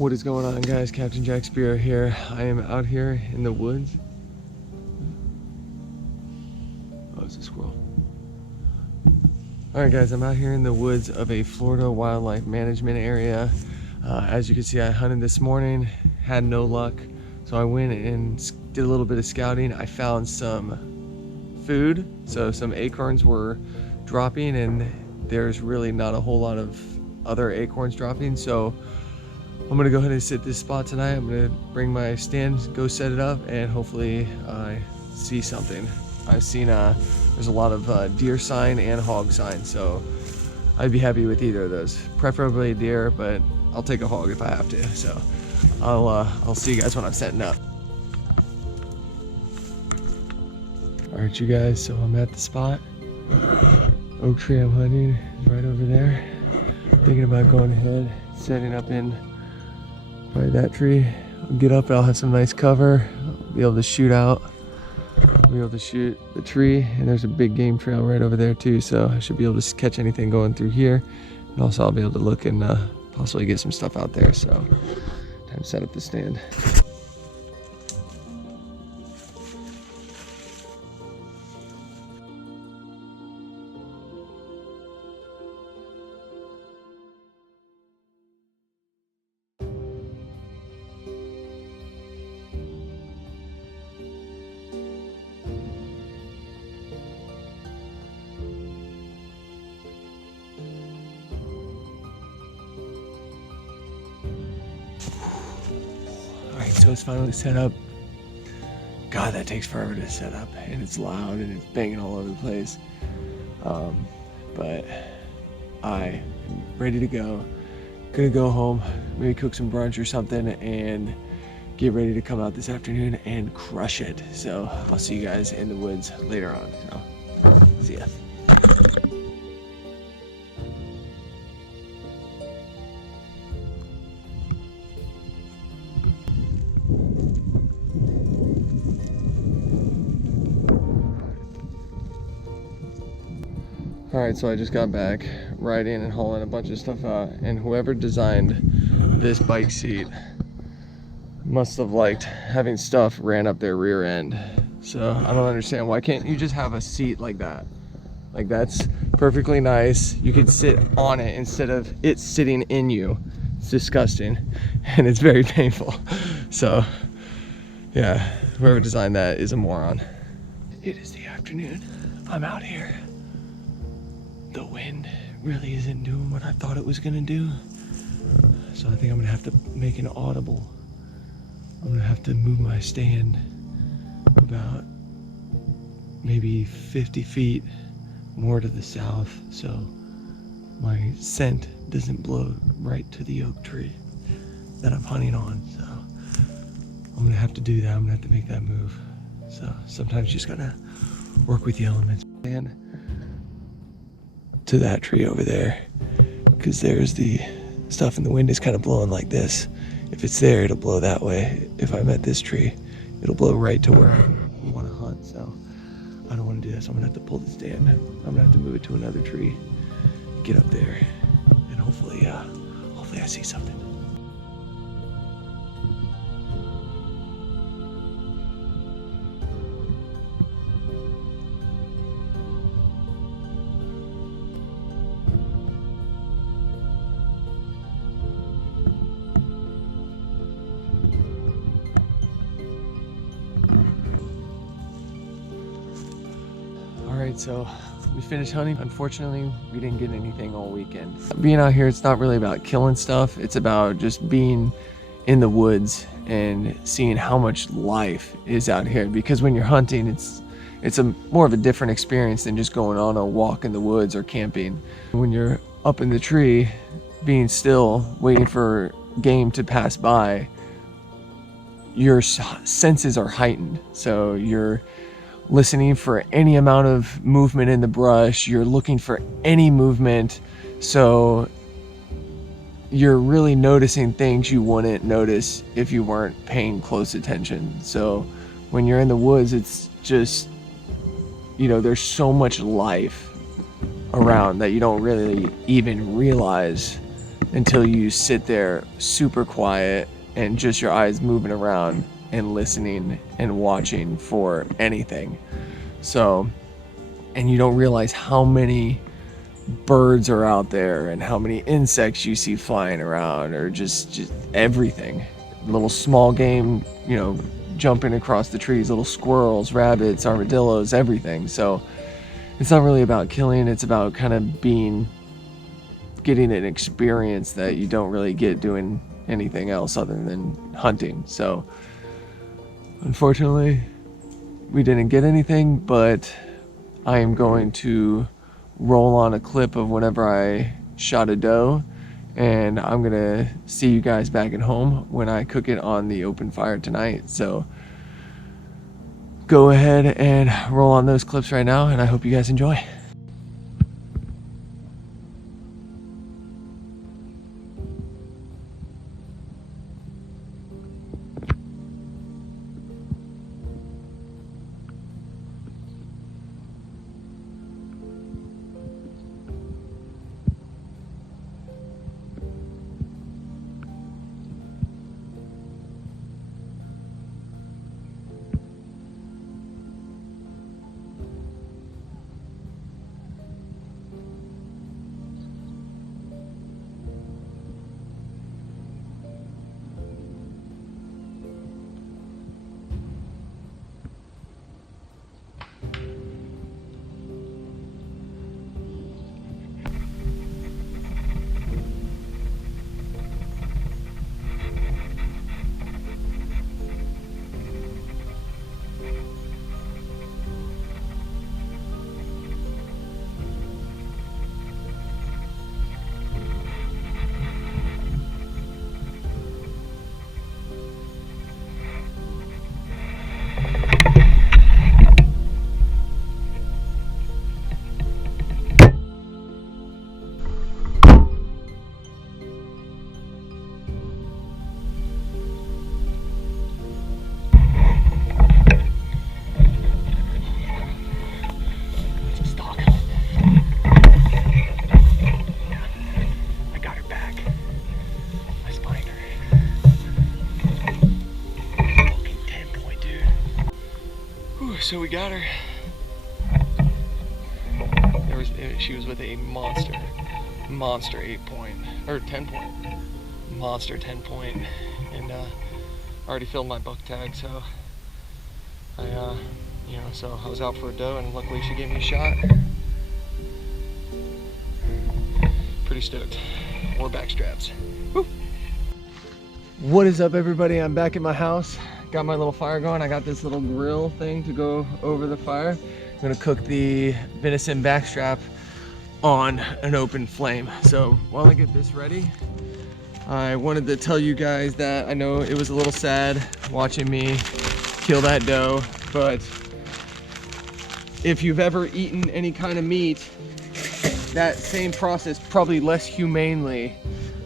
What is going on, guys? Captain Jack Spearo here. I am out here in the woods. Oh, it's a squirrel. Alright guys, I'm out here in the woods of a Florida wildlife management area. As you can see, I hunted this morning, had no luck. So I went and did a little bit of scouting. I found some food, so some acorns were dropping, and there's really not a whole lot of other acorns dropping. So I'm gonna go ahead and sit this spot tonight. I'm gonna bring my stand, go set it up, and hopefully I see something. I've seen there's a lot of deer sign and hog sign, so I'd be happy with either of those. Preferably deer, but I'll take a hog if I have to. So I'll see you guys when I'm setting up. All right, you guys. So I'm at the spot. Oak tree I'm hunting is right over there. Thinking about going ahead, setting up in probably that tree. I'll get up and I'll have some nice cover. I'll be able to shoot out. I'll be able to shoot the tree, and there's a big game trail right over there too, so I should be able to catch anything going through here. And also I'll be able to look and possibly get some stuff out there. So time to set up the stand. Alright, so it's finally set up. God, that takes forever to set up, and it's loud and it's banging all over the place. But I am ready to go. Gonna go home, maybe cook some brunch or something, and get ready to come out this afternoon and crush it. So I'll see you guys in the woods later on. So, see ya. Alright, so I just got back riding and hauling a bunch of stuff out, and whoever designed this bike seat must have liked having stuff ran up their rear end. So I don't understand, why can't you just have a seat like that? Like, that's perfectly nice. You could sit on it instead of it sitting in you. It's disgusting and it's very painful. So yeah, whoever designed that is a moron. It is the afternoon. I'm out here. The wind really isn't doing what I thought it was gonna do. So I think I'm gonna have to make an audible. I'm gonna have to move my stand about maybe 50 feet more to the south, so my scent doesn't blow right to the oak tree that I'm hunting on. So I'm gonna have to do that. I'm gonna have to make that move. So sometimes you just gotta work with the elements. And to that tree over there, because there's the stuff, and the wind is kind of blowing like this. If it's there, it'll blow that way. If I'm at this tree, it'll blow right to where I want to hunt. So I don't want to do that. So I'm gonna have to pull the stand. I'm gonna have to move it to another tree, get up there, and hopefully I see something. Alright, so we finished hunting. Unfortunately, we didn't get anything all weekend. Being out here, it's not really about killing stuff. It's about just being in the woods and seeing how much life is out here. Because when you're hunting, it's a more of a different experience than just going on a walk in the woods or camping. When you're up in the tree, being still, waiting for game to pass by, your senses are heightened. So you're listening for any amount of movement in the brush, you're looking for any movement, so you're really noticing things you wouldn't notice if you weren't paying close attention. So when you're in the woods, it's just, you know, there's so much life around that you don't really even realize until you sit there super quiet and just your eyes moving around and listening and watching for anything. So, and you don't realize how many birds are out there and how many insects you see flying around, or just everything. Little small game, you know, jumping across the trees, little squirrels, rabbits, armadillos, everything. So it's not really about killing, it's about kind of getting an experience that you don't really get doing anything else other than hunting. So unfortunately, we didn't get anything, but I am going to roll on a clip of whenever I shot a doe, and I'm gonna see you guys back at home when I cook it on the open fire tonight. So go ahead and roll on those clips right now, and I hope you guys enjoy. So we got her. She was with a monster 8-point or 10-point, monster 10-point, and I already filled my buck tag. So I was out for a doe, and luckily she gave me a shot. Pretty stoked. More back straps. Woo. What is up, everybody? I'm back at my house. Got my little fire going. I got this little grill thing to go over the fire. I'm gonna cook the venison backstrap on an open flame. So while I get this ready, I wanted to tell you guys that I know it was a little sad watching me kill that doe, but if you've ever eaten any kind of meat, that same process, probably less humanely,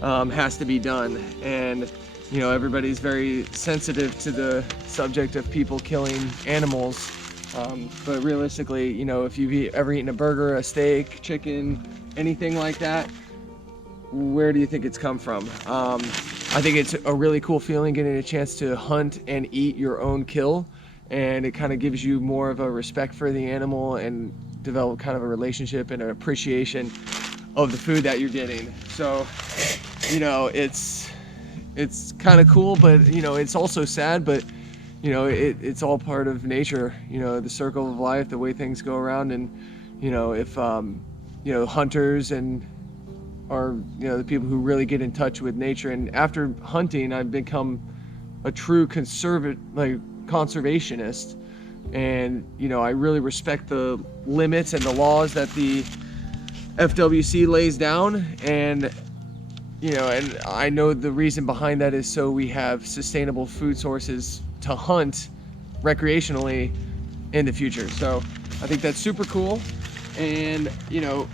has to be done. And you know, everybody's very sensitive to the subject of people killing animals, but realistically, you know, if you've ever eaten a burger, a steak, chicken, anything like that, where do you think it's come from? I think it's a really cool feeling getting a chance to hunt and eat your own kill, and it kind of gives you more of a respect for the animal and develop kind of a relationship and an appreciation of the food that you're getting. So, you know, it's kind of cool, but you know, it's also sad, but you know, it's all part of nature, you know, the circle of life, the way things go around. And you know, if you know, hunters and are, you know, the people who really get in touch with nature, and after hunting I've become a true conservationist, and you know, I really respect the limits and the laws that the FWC lays down. And you know, and I know the reason behind that is so we have sustainable food sources to hunt recreationally in the future. So I think that's super cool. And you know,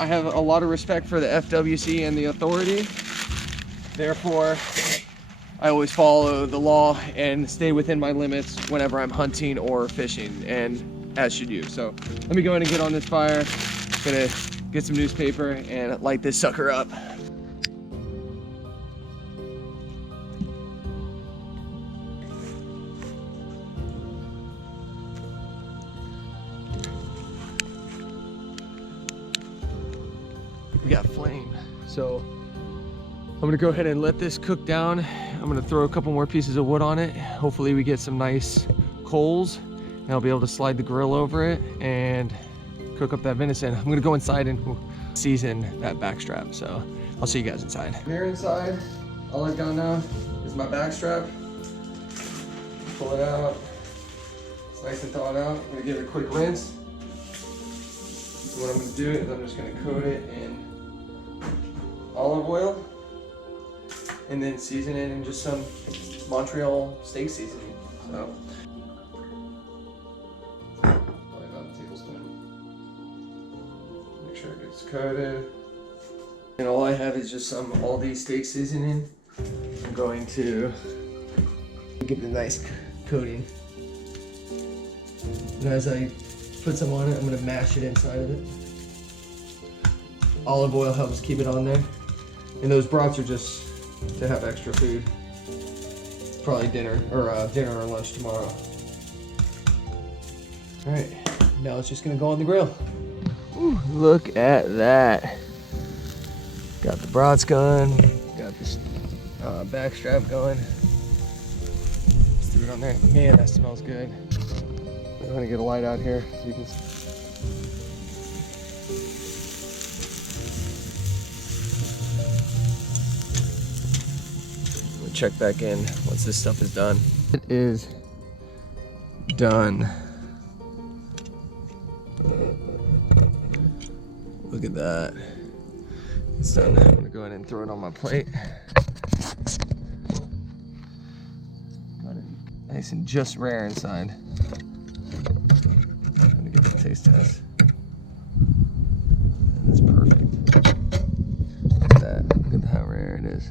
I have a lot of respect for the FWC and the authority. Therefore, I always follow the law and stay within my limits whenever I'm hunting or fishing, and as should you. So let me go ahead and get on this fire. Gonna get some newspaper and light this sucker up. got flame. So I'm gonna go ahead and let this cook down. I'm gonna throw a couple more pieces of wood on it. Hopefully we get some nice coals and I'll be able to slide the grill over it and cook up that venison. I'm gonna go inside and season that back strap. So I'll see you guys inside. Here inside, all I've got now is my back strap. Pull it out. It's nice and thawed out. I'm gonna give it a quick rinse. So what I'm gonna do is I'm just gonna coat it in olive oil and then season it in just some Montreal steak seasoning. So probably about a tablespoon. Make sure it gets coated. And all I have is just some Aldi steak seasoning. I'm going to give it a nice coating. And as I put some on it, I'm gonna mash it inside of it. Olive oil helps keep it on there. And those broths are just to have extra food. Probably dinner or lunch tomorrow. All right, now it's just gonna go on the grill. Ooh, look at that. Got the broths going, got this back strap going. Let's do it on there. Man, that smells good. I'm gonna get a light out here so you can see. We'll check back in once this stuff is done. It is done. Look at that. It's done. I'm gonna go ahead and throw it on my plate. Got it nice and just rare inside. I'm gonna give it a taste test. And it's perfect. Look at that. Look at how rare it is.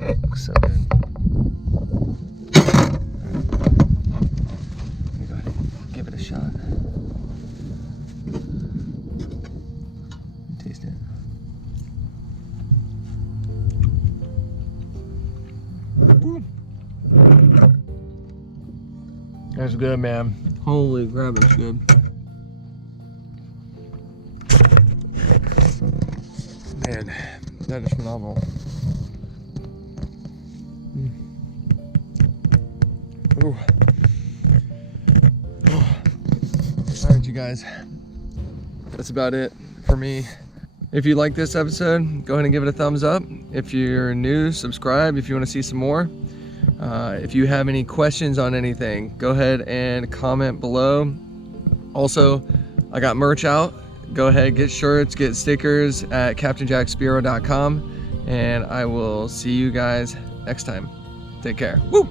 It looks so good. Let me go ahead and give it a shot. Taste it. That's good, man. Holy crap, it's good. Man, that is phenomenal. Ooh. Oh. All right, you guys. That's about it for me. If you like this episode, go ahead and give it a thumbs up. If you're new, subscribe if you want to see some more. If you have any questions on anything, go ahead and comment below. Also, I got merch out. Go ahead, get shirts, get stickers at CaptainJackSpearo.com, and I will see you guys next time. Take care. Woo!